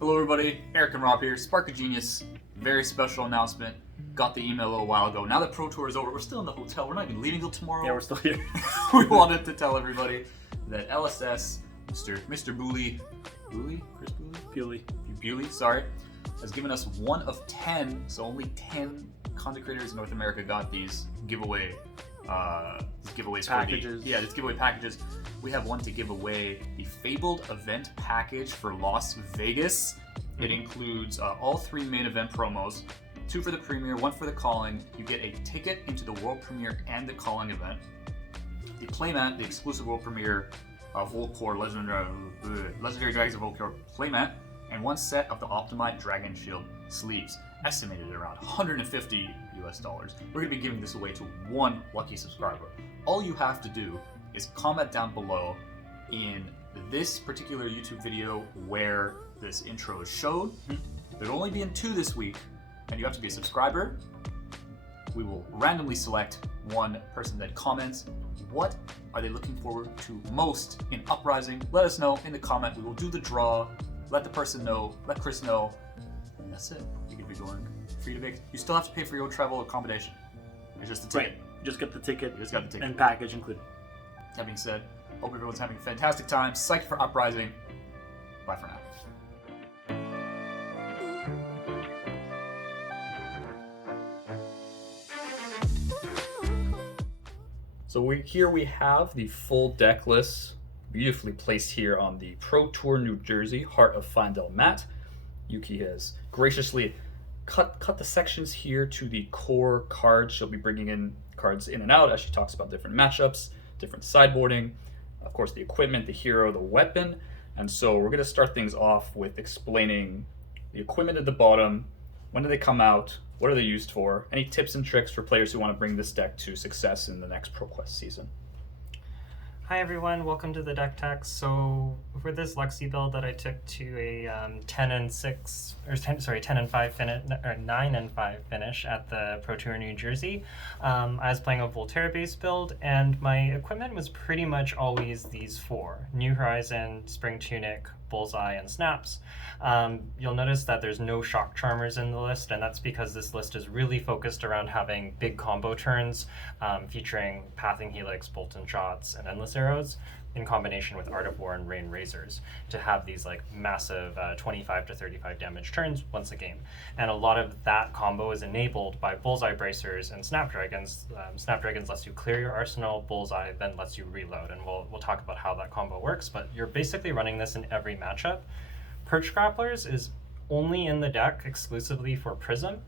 Hello everybody, Eric and Rob here, Spark of Genius. Very special announcement. Got the email a little while ago. Now that Pro Tour is over, we're still in the hotel. We're not even leaving till tomorrow. Yeah, we're still here. We wanted to tell everybody that LSS, Mr. Booley, Chris Booley, sorry, has given us 1 of 10, so only 10 content creators in North America got these giveaways packages. These giveaway packages. We have one to give away, the Fabled event package for Las Vegas. It includes all 3 main event promos, 2 for the premiere, 1 for the calling. You get a ticket into the world premiere and the calling event. The playmat, the exclusive world premiere Volcore Legendary Dragons of Volcore playmat, and 1 set of the Optimite Dragon Shield sleeves, estimated at around $150 US. We're going to be giving this away to 1 lucky subscriber. All you have to do is comment down below in this particular YouTube video where this intro is showed. There'll only be in 2 this week, and you have to be a subscriber. We will randomly select 1 person that comments. What are they looking forward to most in Uprising? Let us know in the comment. We will do the draw. Let the person know. Let Chris know. And that's it. You can be going free to make. You still have to pay for your own travel accommodation. It's just a ticket. Right. Just get the ticket. You just got the ticket. And package included. That being said, hope everyone's having a fantastic time. Psyched for Uprising. Bye for now. So here we have the full deck list, beautifully placed here on the Pro Tour New Jersey Heart of Findel mat. Yuki has graciously cut the sections here to the core cards. She'll be bringing in cards in and out as she talks about different matchups, different sideboarding, of course the equipment, the hero, the weapon. And so we're going to start things off with explaining the equipment at the bottom. When do they come out? What are they used for? Any tips and tricks for players who want to bring this deck to success in the next ProQuest season? Hi everyone, welcome to the deck tech. So for this Lexi build that I took to a 10 and 5 finish, or 9 and 5 finish at the Pro Tour New Jersey, I was playing a Volterra based build, and my equipment was pretty much always these 4: New Horizon, Spring Tunic, Bullseye, and Snaps. You'll notice that there's no Shock Charmers in the list, and that's because this list is really focused around having big combo turns featuring Pathing Helix, Bolt-on Shots, and Endless Arrows in combination with Art of War and Rain Razors to have these like massive 25 to 35 damage turns once a game. And a lot of that combo is enabled by Bullseye Bracers and Snapdragons. Snapdragons lets you clear your arsenal, Bullseye then lets you reload, and we'll talk about how that combo works, but you're basically running this in every matchup. Perch Grapplers is only in the deck exclusively for Prism.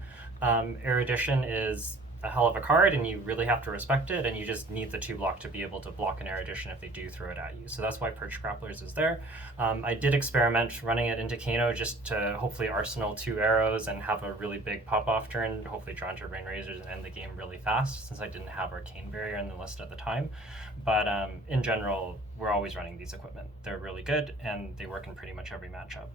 Erudition is a hell of a card, and you really have to respect it, and you just need the 2 block to be able to block an Erudition if they do throw it at you. So that's why Perch Grapplers is there. I did experiment running it into Kano just to hopefully arsenal 2 arrows and have a really big pop-off turn, hopefully draw into Rain Razors and end the game really fast, since I didn't have Arcane Barrier in the list at the time. But in general, we're always running these equipment. They're really good, and they work in pretty much every matchup.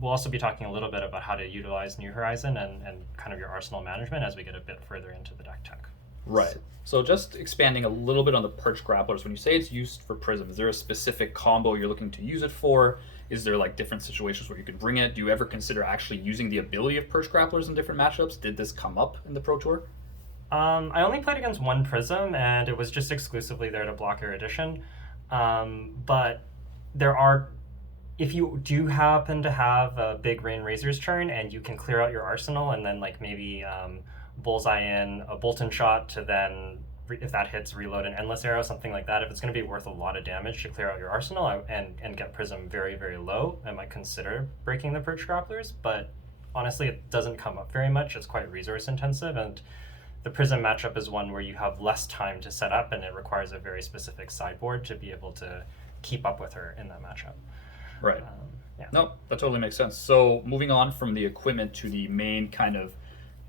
We'll also be talking a little bit about how to utilize New Horizon and kind of your arsenal management as we get a bit further into the deck tech. Right. So just expanding a little bit on the Perch Grapplers, when you say it's used for Prism, is there a specific combo you're looking to use it for? Is there like different situations where you could bring it? Do you ever consider actually using the ability of Perch Grapplers in different matchups? Did this come up in the Pro Tour? I only played against 1 Prism, and it was just exclusively there to block Erudition. But there are, if you do happen to have a big Rain Razors turn and you can clear out your arsenal and then like maybe Bullseye in a Bolt-on Shot to then, if that hits, reload an Endless Arrow, something like that. If it's going to be worth a lot of damage to clear out your arsenal and get Prism very, very low, I might consider breaking the Perch Grapplers, but honestly it doesn't come up very much. It's quite resource intensive, and the Prism matchup is one where you have less time to set up, and it requires a very specific sideboard to be able to keep up with her in that matchup. Right. Yeah. No, that totally makes sense. So moving on from the equipment to the main kind of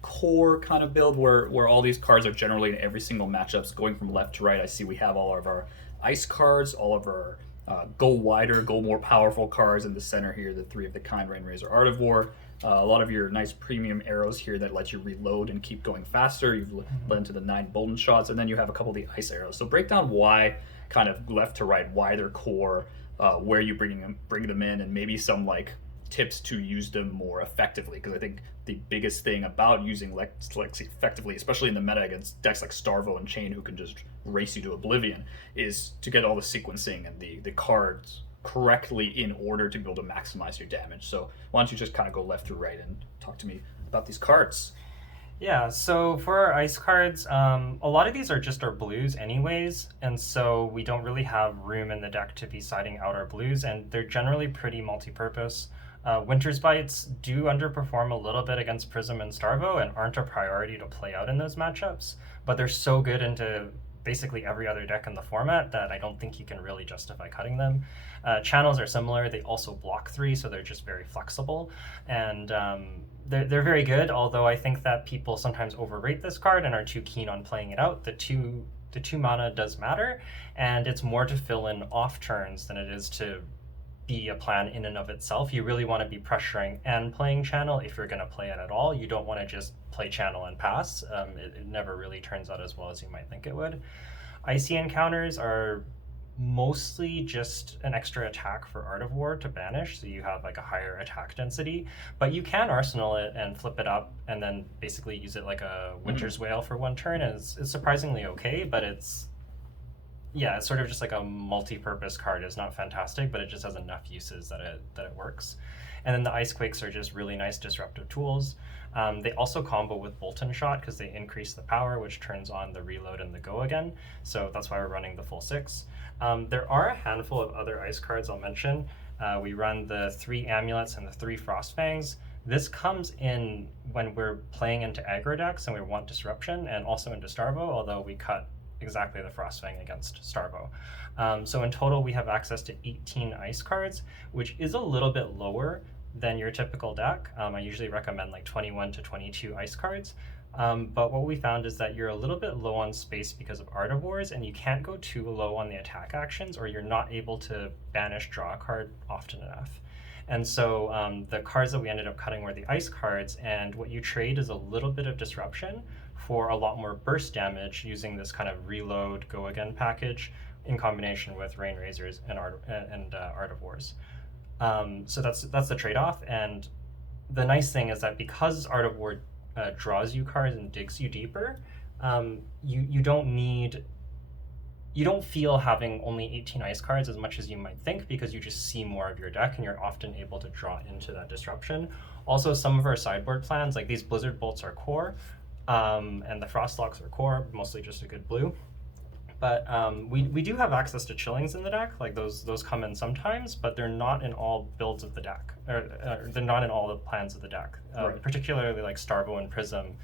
core kind of build where all these cards are generally in every single matchups, going from left to right. I see we have all of our ice cards, all of our go wider, go more powerful cards in the center here, the 3 of the kind, Rain Razor, Art of War. A lot of your nice premium arrows here that let you reload and keep going faster. You've led into the 9 Bolt-on Shots, and then you have a couple of the ice arrows. So break down why kind of left to right, why they're core, where you bring them in, and maybe some like tips to use them more effectively, because I think the biggest thing about using Lexi effectively, especially in the meta against decks like Starvo and Chain, who can just race you to oblivion, is to get all the sequencing and the cards correctly in order to be able to maximize your damage. So why don't you just kind of go left to right and talk to me about these cards? Yeah, so for our ice cards, a lot of these are just our blues anyways, and so we don't really have room in the deck to be siding out our blues, and they're generally pretty multi-purpose. Winter's Bites do underperform a little bit against Prism and Starvo and aren't a priority to play out in those matchups, but they're so good into basically every other deck in the format that I don't think you can really justify cutting them. Channels are similar. They also block 3, so they're just very flexible, and they're very good, although I think that people sometimes overrate this card and are too keen on playing it out. The two mana does matter, and it's more to fill in off turns than it is to be a plan in and of itself. You really want to be pressuring and playing channel if you're going to play it at all. You don't want to just play channel and pass. It never really turns out as well as you might think it would. Icy encounters are mostly just an extra attack for Art of War to banish, so you have like a higher attack density, but you can arsenal it and flip it up and then basically use it like a Winter's Wail for one turn, and it's surprisingly okay, but it's sort of just like a multi-purpose card. It's not fantastic, but it just has enough uses that it works. And then the Ice Quakes are just really nice disruptive tools. They also combo with Bolt and Shot because they increase the power, which turns on the reload and the go again. So that's why we're running the full 6. There are a handful of other ice cards I'll mention. We run the 3 Amulets and the 3 Frostfangs. This comes in when we're playing into aggro decks and we want disruption, and also into Starvo, although we cut exactly the Frostfang against Starvo. So in total, we have access to 18 ice cards, which is a little bit lower than your typical deck. I usually recommend like 21 to 22 ice cards. But what we found is that you're a little bit low on space because of Art of Wars, and you can't go too low on the attack actions, or you're not able to banish draw a card often enough. And so the cards that we ended up cutting were the ice cards, and what you trade is a little bit of disruption for a lot more burst damage using this kind of reload go again package in combination with Rain Razors and Art of Wars. So that's the trade-off, and the nice thing is that because Art of War draws you cards and digs you deeper, you don't feel having only 18 ice cards as much as you might think, because you just see more of your deck and you're often able to draw into that disruption. Also, some of our sideboard plans, like these Blizzard Bolts, are core, and the Frostlocks are core, mostly just a good blue. But we do have access to Chillings in the deck, like those come in sometimes, but they're not in all builds of the deck, or they're not in all the plans of the deck. Right. Particularly like Starvo and Prism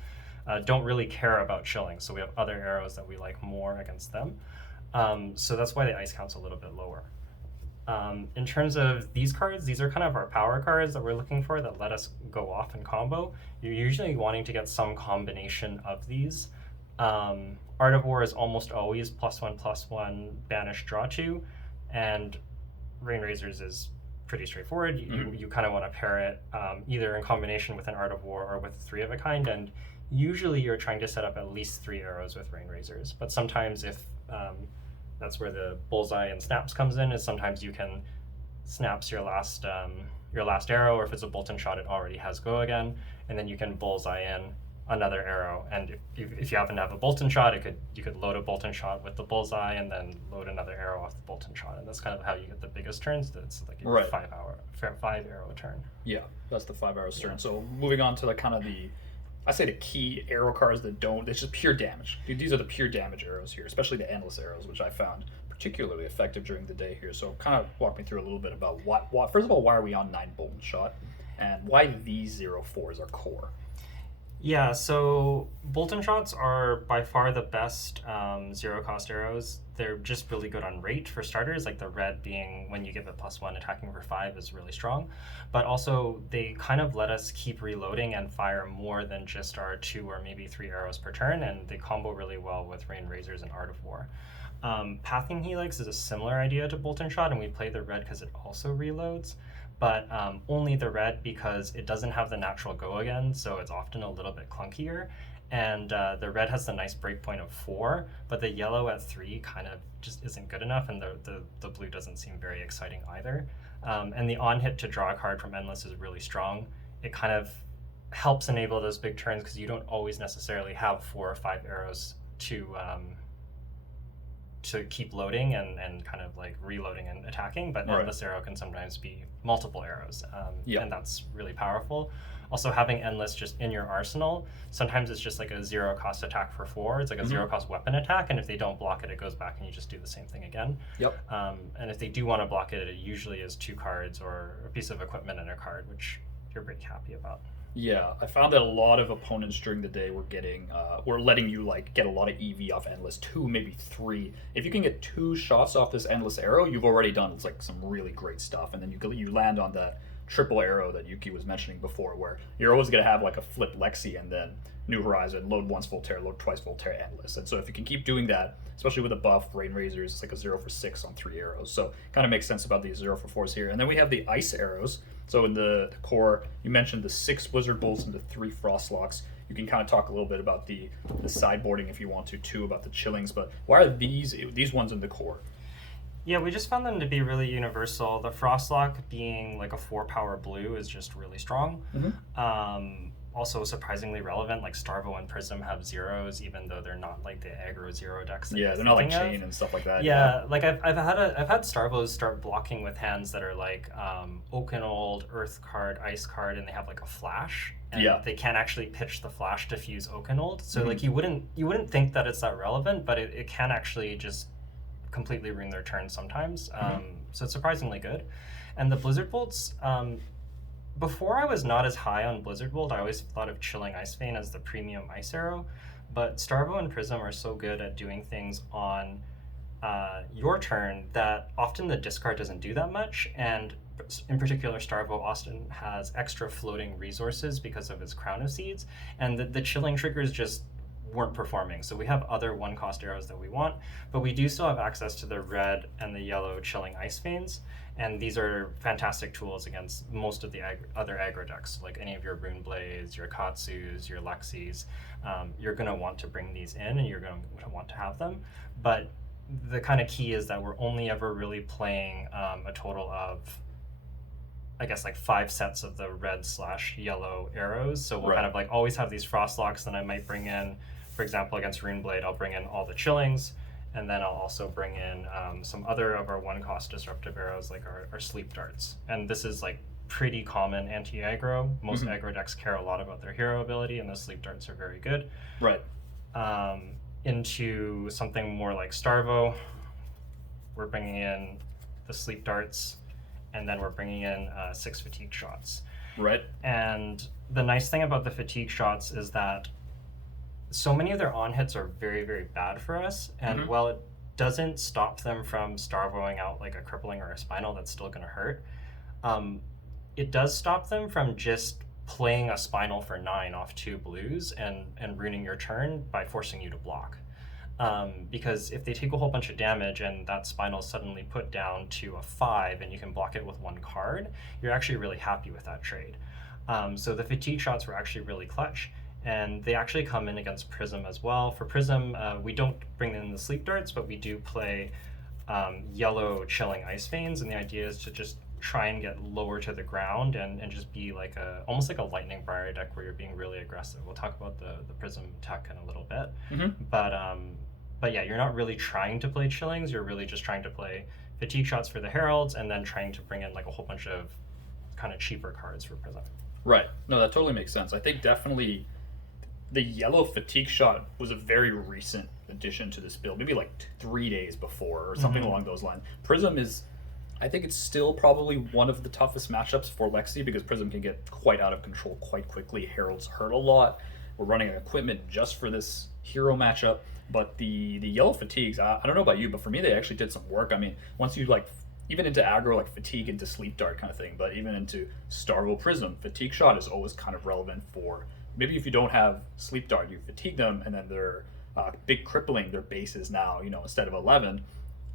don't really care about Chillings, so we have other arrows that we like more against them. So that's why the ice count's a little bit lower. In terms of these cards, these are kind of our power cards that we're looking for that let us go off in combo. You're usually wanting to get some combination of these. Art of War is almost always +1/+1 banish draw 2, and Rain Razors is pretty straightforward. You kind of want to pair it either in combination with an Art of War or with 3 of a kind, and usually you're trying to set up at least 3 arrows with Rain Razors. But sometimes if that's where the bullseye and snaps comes in, is sometimes you can snaps your last arrow, or if it's a bolt and shot, it already has go again, and then you can bullseye in another arrow. And if you happen to have a bolt and shot, you could load a bolt and shot with the bullseye and then load another arrow off the bolt and shot, and that's kind of how you get the biggest turns. It's like a 5 arrow turn. Yeah, that's the 5 arrows turn. So moving on to I say the key arrow cards it's just pure damage. These are the pure damage arrows here, especially the endless arrows, which I found particularly effective during the day here. So kind of walk me through a little bit about what first of all, why are we on 9 bolt and shot, and why these 0/4s are core? Yeah, so bolt and shots are by far the best 0-cost arrows. They're just really good on rate for starters, like the red being when you give it +1 attacking for 5 is really strong. But also they kind of let us keep reloading and fire more than just our 2 or maybe 3 arrows per turn, and they combo really well with Rain Razors and Art of War. Pathing Helix is a similar idea to bolt and shot, and we play the red because it also reloads. But only the red because it doesn't have the natural go again, so it's often a little bit clunkier. And the red has the nice breakpoint of 4, but the yellow at 3 kind of just isn't good enough, and the blue doesn't seem very exciting either. And the on hit to draw a card from Endless is really strong. It kind of helps enable those big turns because you don't always necessarily have 4 or 5 arrows to keep loading and kind of like reloading and attacking, but Endless Arrow can sometimes be multiple arrows, and that's really powerful. Also, having Endless just in your arsenal, sometimes it's just like a 0 cost attack for 4. It's like a 0 cost weapon attack, and if they don't block it, it goes back and you just do the same thing again. And if they do want to block it, it usually is 2 cards or a piece of equipment and a card, which you're pretty happy about. Yeah, I found that a lot of opponents during the day were letting you like get a lot of EV off Endless, 2, maybe 3. If you can get 2 shots off this Endless Arrow, you've already done like some really great stuff, and then you land on that triple arrow that Yuki was mentioning before, where you're always going to have like a flip Lexi and then New Horizon, load once full tear, load twice full tear, Endless. And so if you can keep doing that, especially with a buff, Rain Razors, it's like a 0 for 6 on 3 arrows. So kind of makes sense about these 0 for 4s here. And then we have the ice arrows. So in the core, you mentioned the 6 Blizzard Bolts and the 3 Frostlocks. You can kind of talk a little bit about the sideboarding if you want to too, about the chillings. But why are these ones in the core? Yeah, we just found them to be really universal. The Frostlock being like a 4 power blue is just really strong. Also surprisingly relevant, like Starvo and Prism have 0s, even though they're not like the aggro 0 decks. They're not like Chain and stuff like that. Yeah, like I've had Starvos start blocking with hands that are like Oakenold, Earth card, Ice card, and they have like a flash. And they can't actually pitch the flash to fuse Oakenold. So like you wouldn't think that it's that relevant, but it can actually just completely ruin their turn sometimes. So it's surprisingly good. And the Blizzard Bolts, before I was not as high on Blizzard Bolt, I always thought of Chilling Ice Vein as the premium ice arrow, but Starvo and Prism are so good at doing things on your turn that often the discard doesn't do that much, and in particular Starvo often has extra floating resources because of his Crown of Seeds, and the chilling triggers just weren't performing. So we have other 1 cost arrows that we want, but we do still have access to the red and the yellow Chilling Ice Veins, and these are fantastic tools against most of the other aggro decks, like any of your Rune Blades, your Katsus, your Lexis. You're going to want to bring these in, and you're going to want to have them, but the kind of key is that we're only ever really playing a total of, I guess, like 5 sets of the red/yellow arrows. So we'll kind of like always have these Frostlocks. Then I might bring in, for example, against Runeblade, I'll bring in all the Chillings, and then I'll also bring in some other of our 1 cost disruptive arrows, like our Sleep Darts. And this is like pretty common anti-aggro. Most aggro decks care a lot about their hero ability, and the Sleep Darts are very good. Into something more like Starvo, we're bringing in the Sleep Darts, and then we're bringing in 6 fatigue shots. And the nice thing about the fatigue shots is that so many of their on hits are very, very bad for us, and while it doesn't stop them from Starvoing out like a crippling or a spinal that's still going to hurt, it does stop them from just playing a spinal for 9 off 2 blues and ruining your turn by forcing you to block. Because if they take a whole bunch of damage and that spinal is suddenly put down to a 5 and you can block it with 1 card, you're actually really happy with that trade. So the fatigue shots were actually really clutch, and they actually come in against Prism as well. For Prism, we don't bring in the Sleep Darts, but we do play yellow Chilling Ice Veins, and the idea is to just try and get lower to the ground and just be like almost like a Lightning Briar deck where you're being really aggressive. We'll talk about the Prism tech in a little bit. But yeah, you're not really trying to play Chillings, you're really just trying to play fatigue shots for the Heralds and then trying to bring in like a whole bunch of kind of cheaper cards for Prism. No, that totally makes sense. I think definitely the yellow fatigue shot was a very recent addition to this build, maybe like 3 days before or something along those lines. Prism is, I think it's still probably one of the toughest matchups for Lexi because Prism can get quite out of control quite quickly. Heralds hurt a lot. We're running equipment just for this hero matchup. But the yellow fatigues, I don't know about you, but for me they actually did some work. I mean, once you like, even into aggro, like fatigue into Sleep Dart kind of thing, but even into Starvo Prism, fatigue shot is always kind of relevant for, maybe if you don't have Sleep Dart, you fatigue them, and then they're big crippling, their base is now, instead of 11,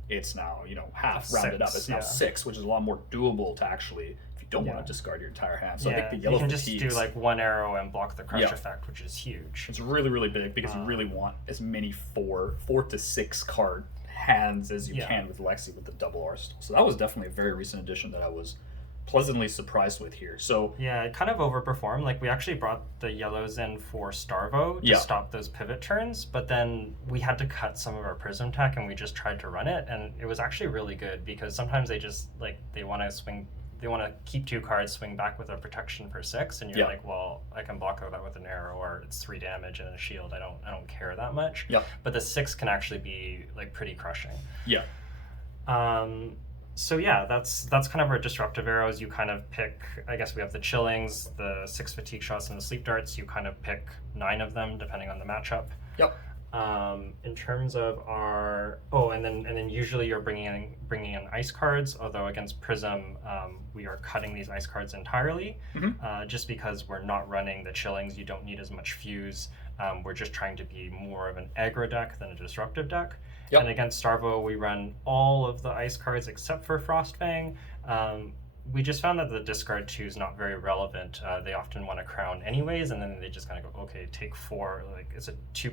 it's now, half rounded up. It's now 6, which is a lot more doable to actually, if you don't want to discard your entire hand. So I think the yellow fatigues, you can just do like 1 arrow and block the crush effect, which is huge. It's really, really big because you really want as many 4 to 6 card hands as you Yeah. can with Lexi with the double arsenal. So that was definitely a very recent addition that I was pleasantly surprised with here. So Yeah, it kind of overperformed. Like, we actually brought the yellows in for Starvo to Yeah. stop those pivot turns, but then we had to cut some of our Prism tech and we just tried to run it, and it was actually really good because sometimes they just, like, they want to swing, they want to keep 2 cards, swing back with a protection for 6, and you're Yeah. like, well, I can block that with an arrow, or it's 3 damage and a shield. I don't care that much. Yeah. But the 6 can actually be, like, pretty crushing. yeah. So yeah, that's kind of our disruptive arrows. You kind of pick, I guess we have the chillings, the 6 fatigue shots, and the sleep darts. You kind of pick 9 of them depending on the matchup. Yep. In terms of our and then usually you're bringing in ice cards. Although against Prism, we are cutting these ice cards entirely, just because we're not running the chillings. You don't need as much fuse. We're just trying to be more of an aggro deck than a disruptive deck. Yep. And against Starvo, we run all of the ice cards except for Frostfang. We just found that the discard 2 is not very relevant. They often want to crown anyways, and then they just kind of go, okay, take 4. Like, it's a 2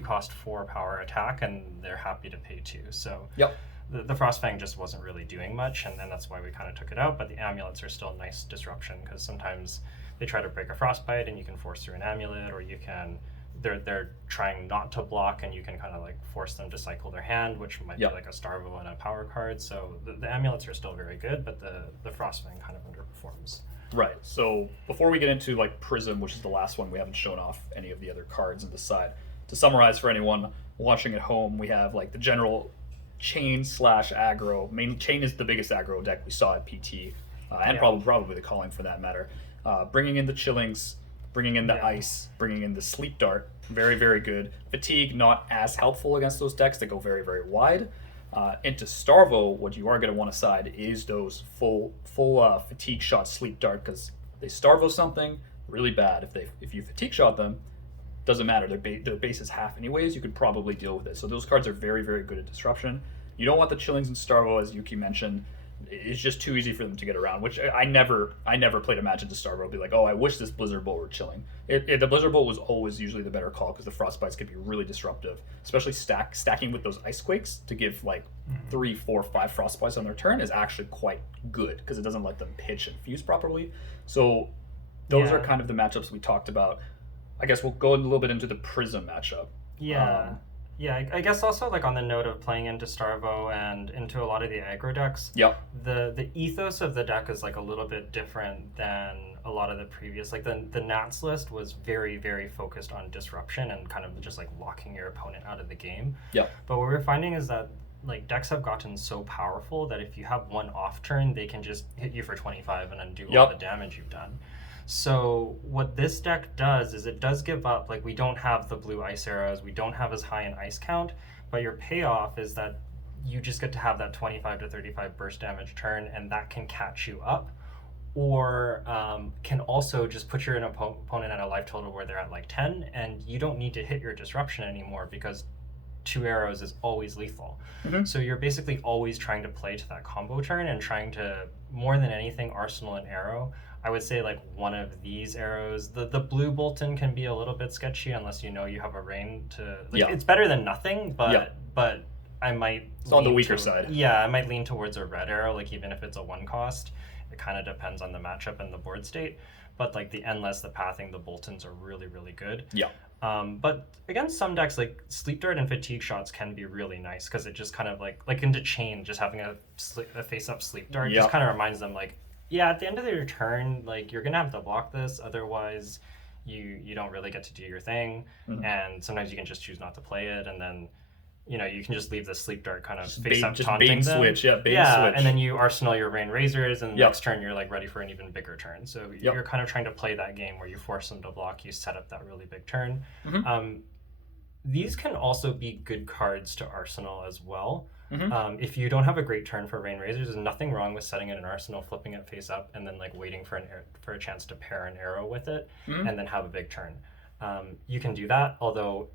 cost 4 power attack, and they're happy to pay 2. So Yep. the Frostfang just wasn't really doing much, and then that's why we kind of took it out. But the amulets are still a nice disruption, because sometimes they try to break a frostbite and you can force through an amulet, or you can they're trying not to block and you can kind of like force them to cycle their hand, which might Yep. be like a Starvo and a power card. So the amulets are still very good, but the Frostfang kind of underperforms. Right. So before we get into like Prism, which is the last one, we haven't shown off any of the other cards on the side. To summarize for anyone watching at home, we have like the general chain / aggro. Main chain is the biggest aggro deck we saw at PT, and Yeah. probably the calling for that matter. Bringing in the chillings, bringing in the Yeah. ice, bringing in the sleep dart, very very good. Fatigue not as helpful against those decks that go very very wide. Into Starvo, what you are going to want to side is those full fatigue shot sleep dart, because they Starvo something really bad. If you fatigue shot them, doesn't matter. Their base is half anyways. You could probably deal with it. So those cards are very very good at disruption. You don't want the chillings and Starvo, as Yuki mentioned. It's just too easy for them to get around, which I never played a match into Starvo. Be like, oh, I wish this Blizzard Bolt were chilling. The Blizzard Bolt was always usually the better call, because the Frostbites could be really disruptive, especially stacking with those Ice Quakes to give like 3, 4, 5 Frostbites on their turn is actually quite good, because it doesn't let them pitch and fuse properly. So those are kind of the matchups we talked about. I guess we'll go a little bit into the Prism matchup. Yeah, I guess also like on the note of playing into Starvo and into a lot of the aggro decks, Yep. the ethos of the deck is like a little bit different than a lot of the previous. Like the Nats list was very, very focused on disruption and kind of just like locking your opponent out of the game. Yep. But what we're finding is that like decks have gotten so powerful that if you have one off turn, they can just hit you for 25 and undo all the damage you've done. So what this deck does is it does give up, like we don't have the blue ice arrows, we don't have as high an ice count, but your payoff is that you just get to have that 25 to 35 burst damage turn, and that can catch you up, or can also just put your opponent at a life total where they're at like 10, and you don't need to hit your disruption anymore because 2 arrows is always lethal. So you're basically always trying to play to that combo turn and trying to, more than anything, arsenal an arrow. I would say like one of these arrows, the blue Bolton can be a little bit sketchy unless you know you have a rain to, like, it's better than nothing, but I might It's on the weaker side. Yeah, I might lean towards a red arrow, like even if it's a 1 cost. It kind of depends on the matchup and the board state. But like the Endless, the Pathing, the Boltons are really, really good. Yeah. But against some decks, like Sleep Dart and Fatigue Shots can be really nice, because it just kind of like into Chain, just having a face-up Sleep Dart just kind of reminds them like, yeah, at the end of your turn, like you're gonna have to block this, otherwise you don't really get to do your thing. And sometimes you can just choose not to play it, and then you can just leave the Sleep Dart kind of face up taunting them. Switch, switch. And then you arsenal your Rain Razors, and the next turn you're like ready for an even bigger turn. So you're kind of trying to play that game where you force them to block, you set up that really big turn. These can also be good cards to arsenal as well. If you don't have a great turn for Rain Razors, there's nothing wrong with setting it in arsenal, flipping it face up, and then like waiting for a chance to pair an arrow with it, and then have a big turn. You can do that, although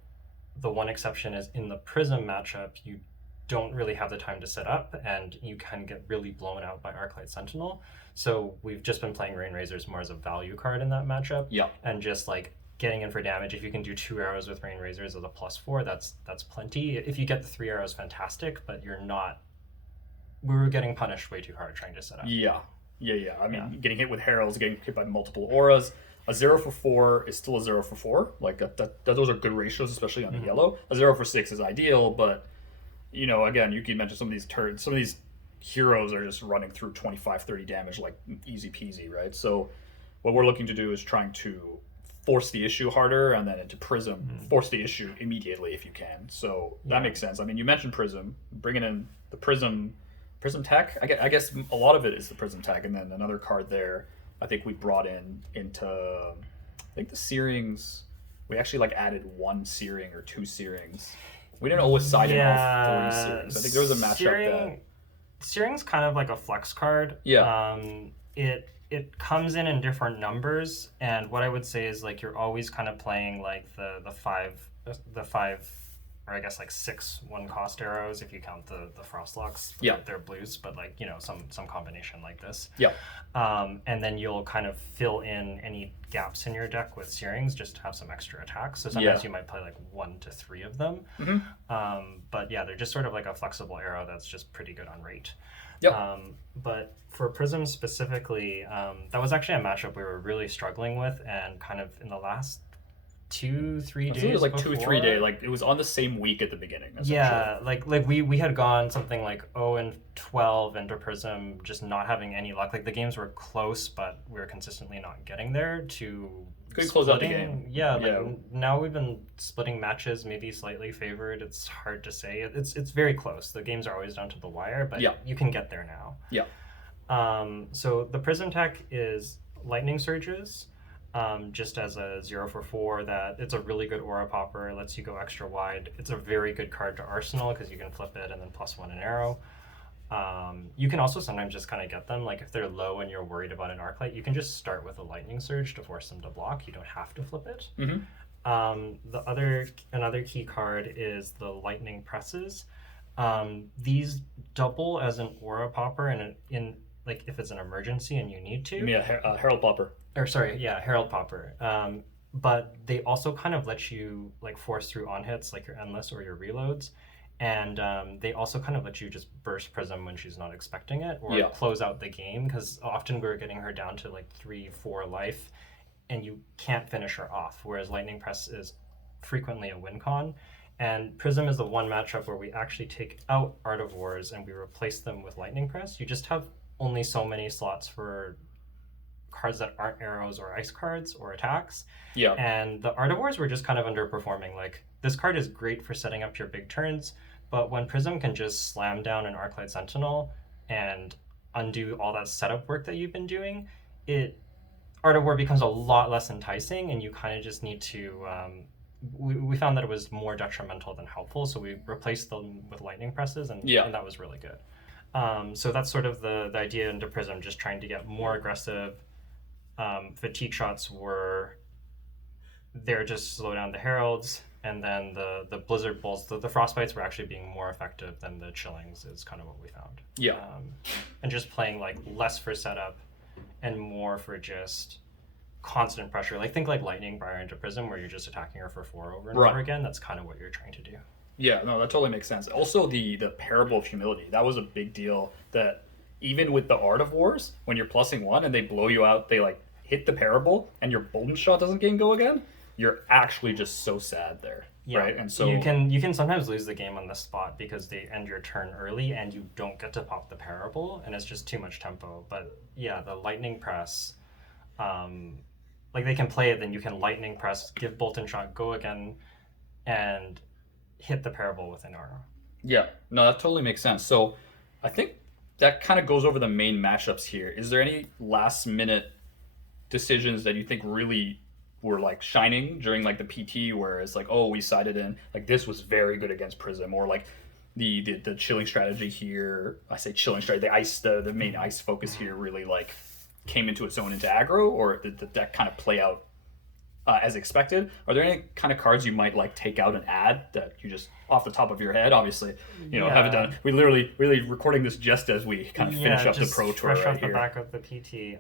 the one exception is in the Prism matchup, you don't really have the time to set up, and you can get really blown out by Arclight Sentinel. So we've just been playing Rain Razors more as a value card in that matchup, and just like getting in for damage. If you can do 2 arrows with Rain Razors as a +4, that's plenty. If you get the 3 arrows, fantastic, but you're not. We were getting punished way too hard trying to set up. Yeah. I mean, getting hit with heralds, getting hit by multiple auras. A 0 for 4 is still a 0 for 4. Like those are good ratios, especially on the yellow. A 0 for 6 is ideal, but again, Yuki mentioned some of these heroes are just running through 25-30 damage like easy peasy, right? So what we're looking to do is trying to force the issue harder, and then into Prism, force the issue immediately if you can. So that makes sense. I mean, you mentioned Prism, bringing in the Prism tech. I guess a lot of it is the Prism tech, and then another card there. I think we brought into I think the Searings. We actually added 1 Searing or 2 Searings. We didn't always side in all 3 Searings. I think there was a matchup Searing's kind of like a flex card. Yeah. It comes in different numbers, and what I would say is you're always kind of playing the 5 or I guess 6 1-cost arrows if you count the Frostlocks. Yeah. They're blues, but some combination like this. Yeah. And then you'll kind of fill in any gaps in your deck with Searings just to have some extra attacks. So sometimes you might play 1 to 3 of them. But yeah, they're just sort of like a flexible arrow that's just pretty good on rate. Yep. But for Prism specifically, that was actually a matchup we were really struggling with, and kind of in the last 2-3 days. It was 2 or 3 days. It was on the same week at the beginning. Yeah, we had gone something 0-12 into Prism, just not having any luck. The games were close, but we were consistently not getting there. Couldn't close out the game. Yeah, now we've been splitting matches, maybe slightly favored. It's hard to say. It's very close. The games are always down to the wire, but you can get there now. Yeah. So the Prism tech is Lightning Surges. Just as a 0 for 4, that it's a really good aura popper. It lets you go extra wide. It's a very good card to Arsenal because you can flip it and then +1 an arrow. You can also sometimes just kind of get them, if they're low and you're worried about an Arclight, you can just start with a Lightning Surge to force them to block. You don't have to flip it. Another key card is the Lightning Presses. These double as an aura popper in if it's an emergency and you need to. You mean a Herald Popper? Herald Popper. But they also kind of let you force through on hits your Endless or your reloads. And they also kind of let you just burst Prism when she's not expecting it, or close out the game, because often we were getting her down to 3-4 life and you can't finish her off, whereas Lightning Press is frequently a win con. And Prism is the one matchup where we actually take out Art of Wars and we replace them with Lightning Press. You just have only so many slots for cards that aren't arrows or ice cards or attacks. Yeah. And the Art of Wars were just kind of underperforming. This card is great for setting up your big turns, but when Prism can just slam down an Arclight Sentinel and undo all that setup work that you've been doing, Art of War becomes a lot less enticing, and you kind of just need to... we found that it was more detrimental than helpful, so we replaced them with Lightning Presses, and that was really good. So that's sort of the idea into Prism, just trying to get more aggressive. Fatigue shots were there just slow down the Heralds, and then the Blizzard Bolts, the Frostbites were actually being more effective than the Chillings is kind of what we found. Yeah. And just playing less for setup and more for just constant pressure. Think Lightning Briar into Prism, where you're just attacking her for 4 over and over again. That's kind of what you're trying to do. Yeah, no, that totally makes sense. Also, the Parable of Humility, that was a big deal, that even with the Art of Wars, when you're plussing 1 and they blow you out, they hit the Parable and your Bolden Shot doesn't go again, you're actually just so sad there. Yeah. Right? And so you can sometimes lose the game on the spot because they end your turn early and you don't get to pop the Parable, and it's just too much tempo. But yeah, the Lightning Press, they can play it, then you can Lightning Press, give Bolton Shot, go again, and hit the Parable with an aura. Yeah, no, that totally makes sense. So I think that kind of goes over the main matchups here. Is there any last minute decisions that you think really were shining during the PT, where it's we sided in, this was very good against Prism, or the chilling strategy here, I say chilling strategy, the main ice focus here really came into its own into aggro, or did that kind of play out as expected? Are there any kind of cards you might take out and add that you just off the top of your head, obviously haven't done? We really recording this just as we kind of finish up the Pro Tour fresh right off the here. back of the PT.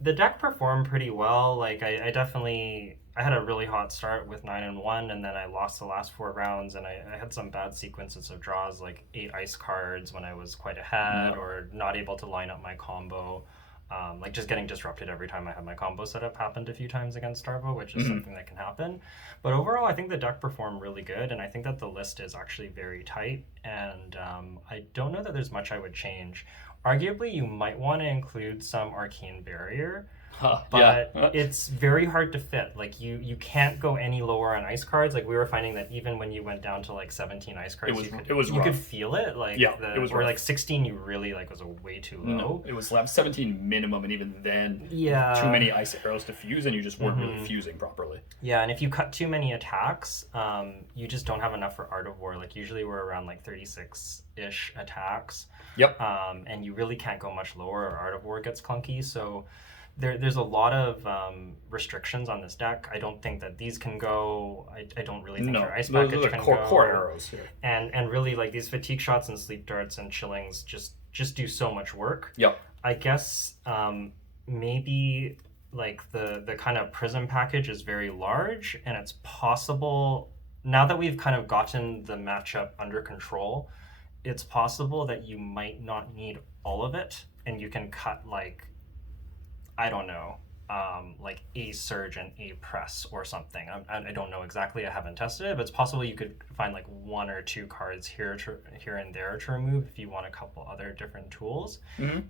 The deck performed pretty well. Like I definitely I had a really hot start with 9-1, and then I lost the last 4 rounds, and I had some bad sequences of draws, like 8 ice cards when I was quite ahead, or not able to line up my combo. Like just getting disrupted every time I had my combo set up happened a few times against Starvo, which is something that can happen. But overall, I think the deck performed really good, and I think that the list is actually very tight, and I don't know that there's much I would change. Arguably, you might want to include some Arcane Barrier, but it's very hard to fit. Like you can't go any lower on ice cards. Like we were finding that even when you went down to like 17 ice cards, you could feel it. Like it was or like 16, you really like was a way too low. No, it was 17 minimum, and even then, too many ice arrows to fuse, and you just weren't really fusing properly. Yeah, and if you cut too many attacks, you just don't have enough for Art of War. Like usually we're around like 36-ish attacks. Yep. And you really can't go much lower, or Art of War gets clunky. So there's a lot of restrictions on this deck. I don't think that these can go. I don't really think your ice package can go. Core arrows here. And really, like these fatigue shots and sleep darts and chillings just do so much work. Yep. I guess maybe like the kind of Prism package is very large, and it's possible now that we've kind of gotten the matchup under control, it's possible that you might not need all of it, and you can cut like, I don't know, like a surge and a press or something. I don't know exactly. I haven't tested it, but it's possible you could find like 1 or 2 cards here and there to remove if you want a couple other different tools.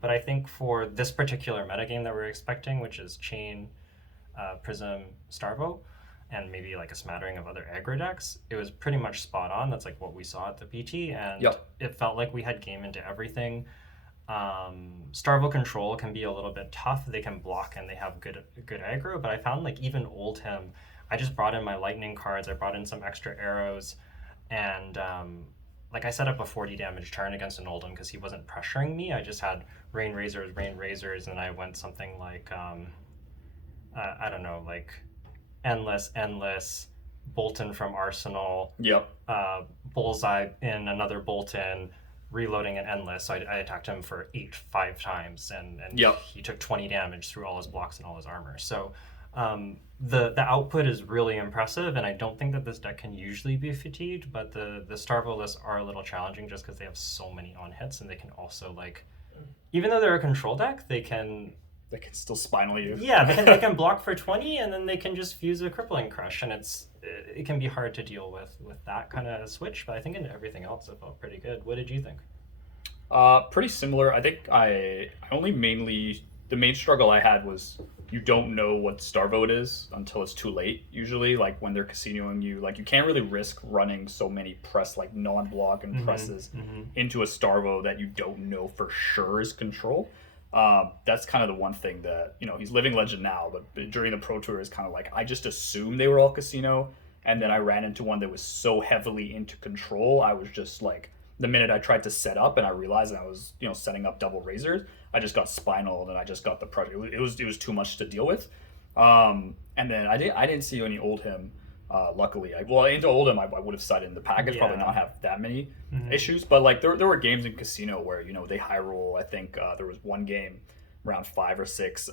But I think for this particular metagame that we're expecting, which is Chain, Prism, Starvo, and maybe like a smattering of other aggro decks, it was pretty much spot on. That's like what we saw at the PT, and it felt like we had game into everything. Starvo control can be a little bit tough. They can block and they have good aggro, but I found like even Oldhim, I just brought in my lightning cards, I brought in some extra arrows, and like I set up a 40 damage turn against an Oldhim because he wasn't pressuring me. I just had Rain Razors, and I went something like I don't know, like endless Bolton from Arsenal, Bullseye in another Bolton, reloading an endless. So I attacked him for 5 times, and he took 20 damage through all his blocks and all his armor. So the output is really impressive, and I don't think that this deck can usually be fatigued, but the Starvo lists are a little challenging just because they have so many on hits, and they can also, like, even though they're a control deck, they can still spinal you. Yeah, they can block for 20, and then they can just fuse a Crippling Crush, and it can be hard to deal with that kind of switch. But I think in everything else, it felt pretty good. What did you think? Pretty similar. I think I only mainly, the main struggle I had was you don't know what Starvo it is until it's too late. Usually, like when they're casinoing you, like you can't really risk running so many press, like non-block and presses into a Starvo that you don't know for sure is control. That's kind of the one thing that, he's living legend now, but during the Pro Tour is kind of like, I just assumed they were all casino, and then I ran into one that was so heavily into control, I was just like, the minute I tried to set up and I realized I was, setting up double razors, I just got spinaled and I just got the pressure. It was too much to deal with. And then I didn't see any Oldhim. Luckily, into Oldhim, I would have sided in the package, probably not have that many issues. But like there were games in casino where they high roll. I think there was one game, round 5 or 6.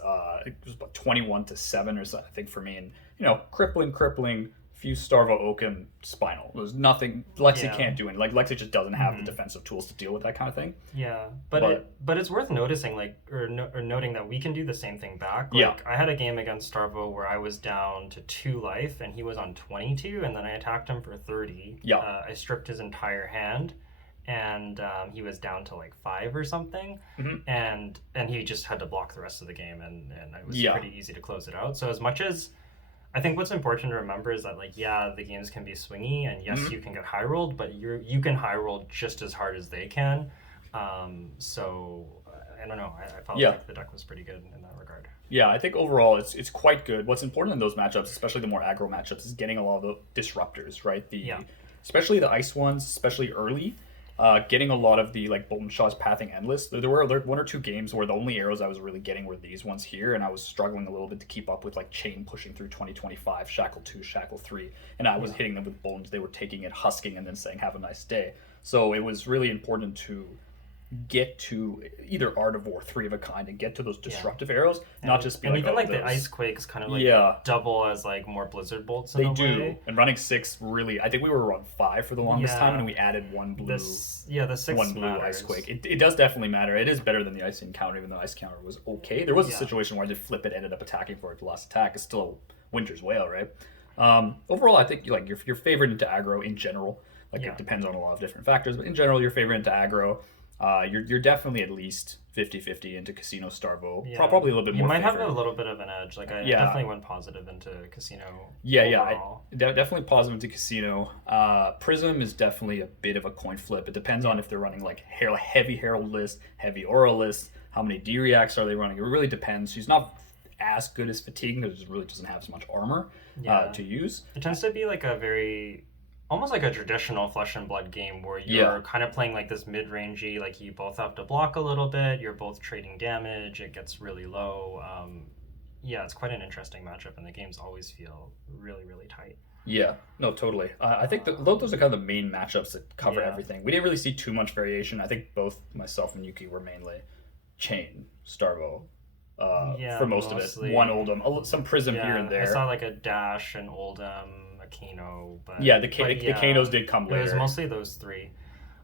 It was about 21-7 or so, I think, for me. And crippling, fuse Starvo Oakham spinal. There's nothing. Lexi can't do anything. Like Lexi just doesn't have the defensive tools to deal with that kind of thing. Yeah, but it's worth noticing, or noting that we can do the same thing back. Like, I had a game against Starvo where I was down to 2 life and he was on 22, and then I attacked him for 30. I stripped his entire hand, and he was down to like 5 or something, and he just had to block the rest of the game, and it was pretty easy to close it out. So as much as I think what's important to remember is that, like, the games can be swingy, and yes, you can get high rolled, but you can high roll just as hard as they can. So I don't know. I felt like the deck was pretty good in that regard. Yeah, I think overall it's quite good. What's important in those matchups, especially the more aggro matchups, is getting a lot of the disruptors, right? Especially the ice ones, especially early. Getting a lot of the like Bolton Shaw's pathing endless. There were 1 or 2 games where the only arrows I was really getting were these ones here, and I was struggling a little bit to keep up with like Chain pushing through 2025, Shackle 2, Shackle 3, and I was hitting them with Boltons. They were taking it, husking, and then saying have a nice day. So it was really important to get to either Art of War, Three of a Kind, and get to those disruptive arrows, not just be and like, even oh, like those... the ice quakes kind of like Yeah. double as like more blizzard bolts in They a do. way. And running 6 really, I think we were on 5 for the longest Yeah. time, and we added one blue. The 6 one blue matters. ice quake. It does definitely matter. It is better than the ice encounter, even though ice counter was okay. There was a Yeah. situation where I did flip it, ended up attacking for it. The last attack is still Winter's Wail, right? Overall, I think like your favorite into aggro in general. Like Yeah. it depends on a lot of different factors, but in general, your favorite into aggro. You're definitely at least 50-50 into Casino Starvo. Yeah. Probably a little bit more. You might have favored. a little bit of an edge. Like I Yeah. definitely went positive into Casino. Yeah, overall. definitely positive to Casino. Prism is definitely a bit of a coin flip. It depends on if they're running like heavy Herald list, heavy Aura list, how many D-Reacts are they running. It really depends. She's not as good as Fatigue because it really doesn't have as much armor to use. It tends to be like a very, almost like a traditional Flesh and Blood game where you're kind of playing like this mid-rangey, like you both have to block a little bit, you're both trading damage, it gets really low. Yeah, it's quite an interesting matchup, and the games always feel really, really tight. Yeah, no, totally. I think those are kind of the main matchups that cover everything. We didn't really see too much variation. I think both myself and Yuki were mainly Chain, Starvo, for most mostly. of it. One Oldham, some Prism here and there. I saw like a Dash, an Oldham, a Kano, but the Kanos did come later. It was mostly those 3.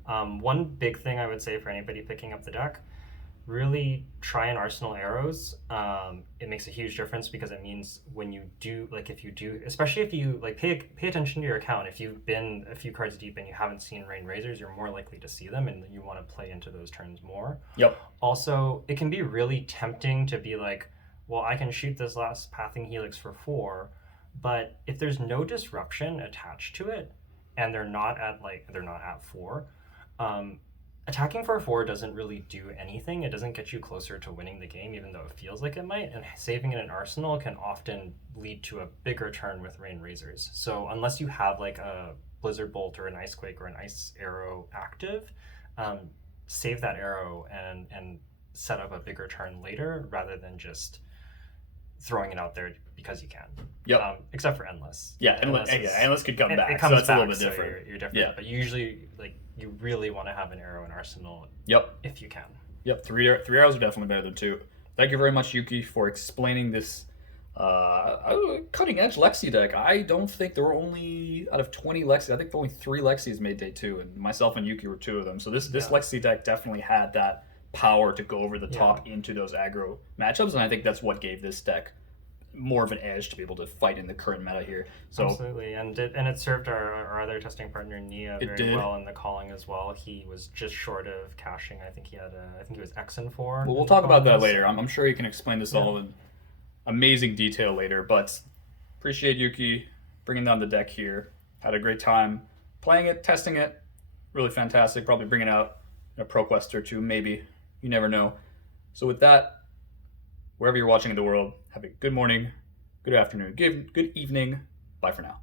One big thing I would say for anybody picking up the deck, really try and arsenal arrows. It makes a huge difference because it means when you do, like if you do, especially if you like pay attention to your account, if you've been a few cards deep and you haven't seen Rain Razors, you're more likely to see them and you want to play into those turns more. Yep. Also, it can be really tempting to be like, well, I can shoot this last Pathing Helix for 4, but if there's no disruption attached to it and they're not at 4, attacking for 4 doesn't really do anything. It doesn't get you closer to winning the game, even though it feels like it might. And saving in an arsenal can often lead to a bigger turn with Rain Razors. So unless you have like a Blizzard Bolt or an Ice Quake or an Ice Arrow active, save that arrow and set up a bigger turn later rather than just throwing it out there because you can. Yep. Except for Endless. Yeah, Endless could come back. It comes so that's back, a little bit so different. You're different. Yeah. But usually, like, you really want to have an arrow in Arsenal. Yep. If you can. Yep. Three arrows are definitely better than 2. Thank you very much, Yuki, for explaining this cutting edge Lexi deck. I don't think there were only out of 20 Lexi. I think only 3 Lexis made day 2, and myself and Yuki were 2 of them. So this Lexi deck definitely had that power to go over the top into those aggro matchups, and I think that's what gave this deck more of an edge to be able to fight in the current meta here. So absolutely, and it served our other testing partner Nia very well in the calling as well. He was just short of caching. I think he was X and 4. Well, we'll talk about that later. I'm sure you can explain this all in amazing detail later, but appreciate Yuki bringing down the deck here. Had a great time playing it, testing it. Really fantastic. Probably bringing out a ProQuest or 2, maybe. You never know. So with that, wherever you're watching in the world, have a good morning, good afternoon, good evening. Bye for now.